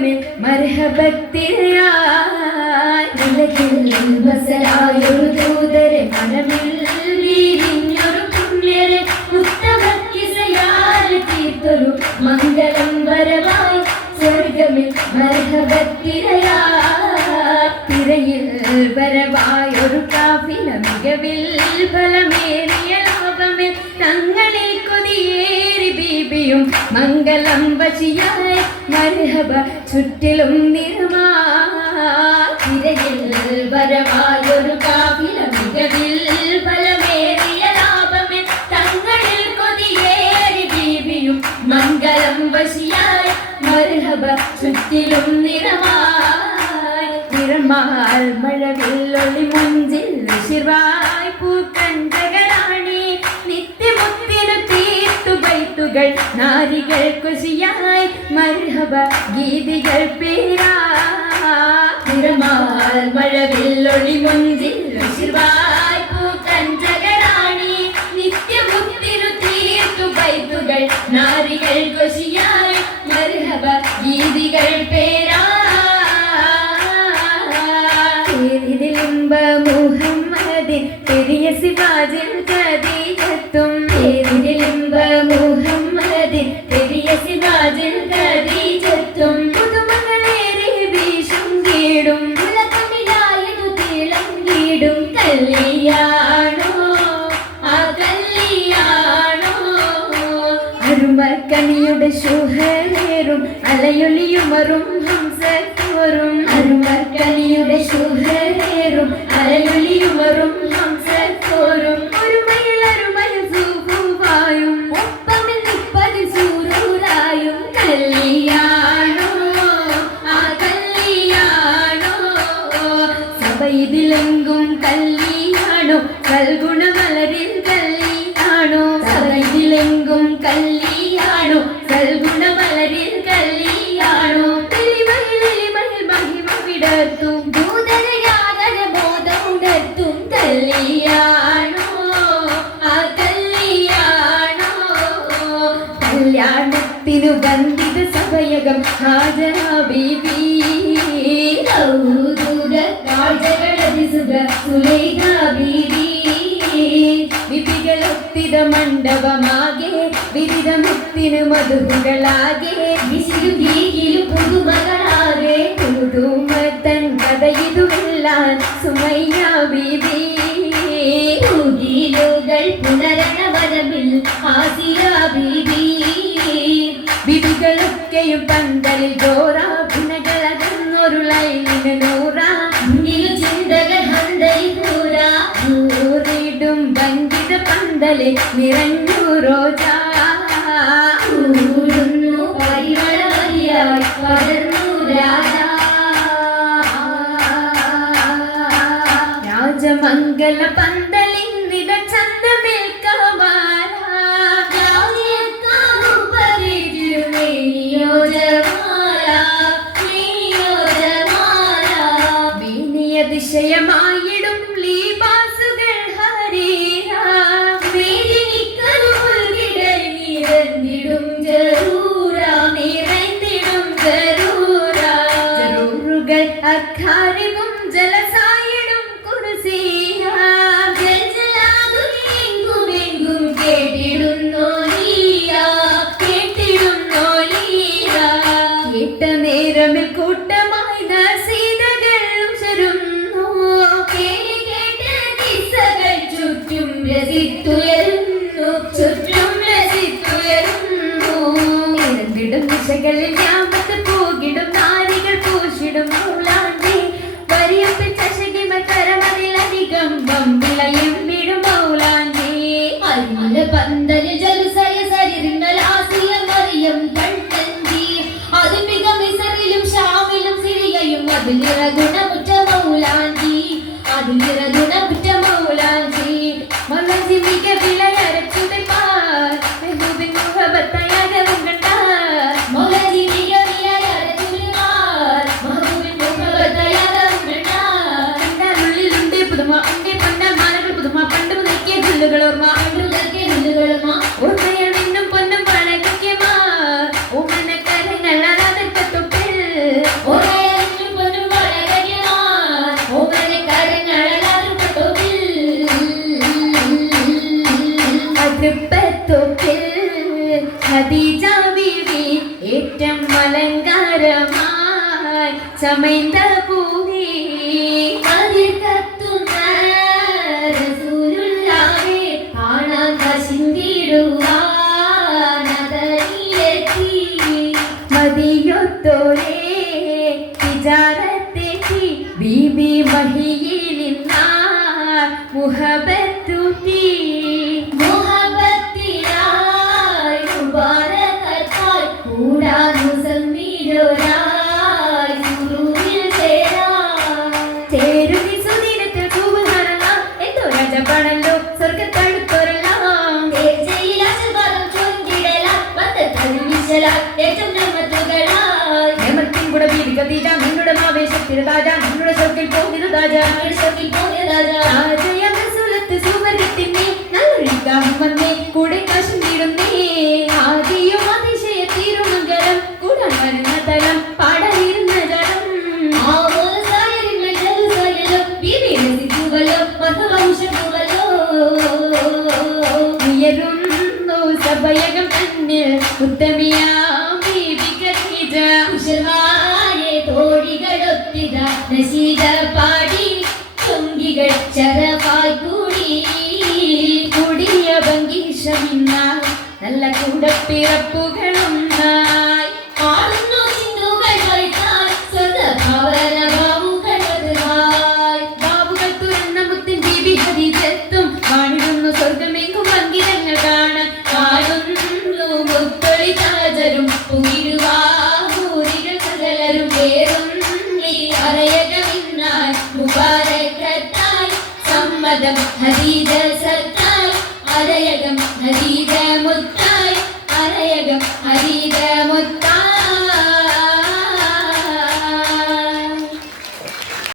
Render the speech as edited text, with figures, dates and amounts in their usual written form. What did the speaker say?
സ്വർഗമിൽ മർഹബത്തിരയായൊരു ദൂതരെ മനമിൽ വിരിഞ്ഞൊരു പുണ്യരെ മുത്തമക്കിസയാൽ തീർത്തൊരു മംഗളം വരവായി സ്വർഗമിൽ മർഹബത്തിരയിൽ വരവായൊരു കാഫില മികവിൽ ഫലമേറിയ ലാഭമിൽ തങ്ങളിൽ കൊതിയേറി ബീബിയും മംഗളം വശിയായി മർഹബ ചുറ്റിലും നിറമാതിരയിൽ വരവായൊരു കാഫില മികവിൽ ഫലമേറിയ ലാഭമിൽ തങ്ങളിൽ കൊതിയേറി ബീബിയും മംഗളം വശിയായി മർഹബ ചുറ്റിലും നിറമാൽ മഴവില്ലൊളി മുഞ്ചിൽ വിശിർവായി പൂക്കഞ്ചകരാണി നിത്യമുത്തിനു തീർത്തു ബൈത്തുകൾ നാരികൾ കുശിയായി മർഹബ ഗീതികൾ പേരാ നിറമാൽ മഴവില്ലൊളി മുഞ്ചിൽ വിശിർവായി പൂക്കഞ്ചകരാണി നിത്യമുത്തിനു തീർത്തു ബൈത്തുകൾ നാരികൾ കുശിയായി മർഹബ ഗീതികൾ പേരാ മുഹമ്മദിൻ പെരിയ സിവാജിൽ ഖദീജത്തും മുഹമ്മദിൻ പെരിയ സിവാജിൽ ഖദീജത്തും പുതുമകളേറെ വീശും കീടും ഉലകമിലായതു തിളങ്ങിടും കല്യാണോ ആ കല്യാണോ അരുമക്കനിയുടെ ശുഹരേറും അലയൊലിയുമറും ഹംസത്തോറും അരുമക്കനിയുടെ ശുഹരേറും അലയൊലിയുമറും ഹംസത്തോറും ഒരുമയിൽ സൂഫുവായും ഒപ്പമിൽ നിപ്പതി സൂരൂരായും കല്യാണോ ആ കല്യാണോ സഭയിതിലെങ്കും കല്യാണോ കൽഗുണമലരിൽ കല്യാണോ സഭയിതിലെങ്കും കല്യാണോ കൽഗുണമലരിൽ കല്യാണോ വിടത്തും ദൂതരയാതന ബോധമുണർത്തും കല്യാണോ ആ കല്യാണോ കല്യാണത്തിനു ബന്ധിത സഭയകം ഹാജരാ ബീബി സുലൈഖ ബീബി വിപികളൊത്തിത മണ്ഡപമാകെ വിവിധമുത്തിനു മധുകളാകെ വിശുദ്ധീയിലും പുതുമകളാകെ പുതുമത്തൻ കഥയിതുമെല്ലാം സുമയ്യ ബീബി ുകൾ പുനരണവനമിൽ ആസിയ ബീബി വിധികളൊക്കെയും പന്തലിൽ ജോറ പുനകളകന്നൊരു ലൈനിന് നൂറ മുന്നിൽ ചിന്തകൾ ഹന്തലി നൂറിടും വഞ്ചിത പന്തലിൽ നിറഞ്ഞു റോജാ പരിമളമലിയായി പടർന്നു രാജമംഗല പന്തലിന്ദിത ചന്ദമേൽക്കമാരിഷയമായിടും ലീബാസുകൾ ഹരീരാ നിറഞ്ഞിടും ജറൂറാ നിറഞ്ഞിടും ജറൂറാ ജറൂറുകൾ അഖാരിവും ജലസായിടും കുർസിയാ ജലജലാകുമെങ്കുമെങ്കും കേട്ടിടുന്നോലിയാ കേട്ടിടുന്നോലിയാ കേട്ട നേരമിൽ കൂട്ടമായി ദാസീതകൾ ഉശരുന്നു കേട്ട ദിശകൾ ചുറ്റും രസിത്തുയരുന്നു ചുറ്റും രസിത്തുയരുന്നു ഇടം ദിശകളിൽ ഞാമത്ത് പോകിടും നാരികൾ പൂശിടും മൗലാണ്ടി വരിയപ്പ് ചശകിമ കരമതിലധികം വമ്പിളയും വിടും മൗലാണ്ടി അരിമല പന്തല് ജലുസയ സരിറിങ്ങലാസിയ മറിയം കണ്ടഞ്ചി അതിമിക മിസറിലും ഷാമിലും സിറിയയും അതിലിറ ഗുണമുറ്റ മൗലാണ്ടി അതിലിറ ഗുണമുറ്റ മൗലാണ്ടി മലഞ്ചി മിക വിളയരച്ചുതപ്പാർ മെഹബൂബിൻ മുഹബത്തയാകവും കണ്ടാർ മൗലാണ്ടി മിക വിളയരച്ചുതപ്പാർ മെഹബൂബിൻ മുഹബത്തയാകവും കണ്ടാർ കണ്ടാറുള്ളിലുണ്ട് പുതുമ ഉണ്ട് പൊന്നമാനകൾ പുതുമ പണ്ട് മുതക്കിയ പുല്ലുകളോർമ്മ ഓർമ്മയിൽ നിന്നും പൊന്നും പണക്കിയമാ ഓമന കരങ്ങൾ അതൊക്കെ തൊട്ടിൽ ചമൈന്ത പൂവി അതിൽ കത്തുന്ന റസൂലുള്ളാഹേ കാണാൻ കശിന്തിടുവാനതനിലെത്തി മദിയൊത്തോരേ തിജാരത്തെത്തി ബീബി മഹിയിലിന്ന മുഹബത്തുത്തി മുഹബത്തിലായി മുബാരകത്തായി കൂടാനു സമ്മീരോരായി സുറൂരിൽ ചേരുനി സുദിനത്തിൽ സുബ്ഹാനല്ല എന്തോ രാജപാണല്ലോ സ്വർഗത്തടുത്തൊരെല്ലാം ആശീർവാദം ചൊല്ലിടലാം ഏറ്റവും നമ്മത്തുകളായി ഹേമത്തിൻ കൂടെ വീതി കത്തീജ നിങ്ങളുടെ ആവേശത്തിൽ താജ നിങ്ങളുടെ ശക്തിൽ പോകുന്നത് താജ ശക്തിൽ പോകുന്നത് താജ സുവർഗത്തിൻ്റെ നല്ലൊഴിക്കാഹം വന്നേ കൂടെ കാശിടുന്നേ ആദിയും അതിശയ തിരുമംഗലം കൂടാൻ വരുന്ന തലം പാടലിരുന്ന ജലം ഉയരുന്നു സഭയകം തന്നിൽ ഉത്തമിയാം ബീബി ഖദീജ കുശലമായ തോഴികളൊത്തിത നശീദ പാടി ചൊങ്കികൾ ചരവായി കൂടിയ ഭംഗീഷമിന്നായി നല്ല കൂടപ്പിറപ്പുകളൊന്നായി ആടുന്നു ചിന്തുകൾ വൈത്താൻ സ്വതഭാവന ബാബുകൾ തുറന്ന മുത്തിൻ ബീബി ഖദീജത്തും വാണിടുന്നു സ്വർഗമെങ്കും ഭംഗിരങ്ങൾ കാണാൻ കാണുന്നു മുത്തൊളി താജരും പുകിടുവാഹൂരികൾ സകലരും പേരും അറയകമിന്നായി മുബാരകത്തായി സമ്മതം ഖദീജ സത്തായി അരയകം ഖദീജ മുത്തായി അരയകം ഖദീജ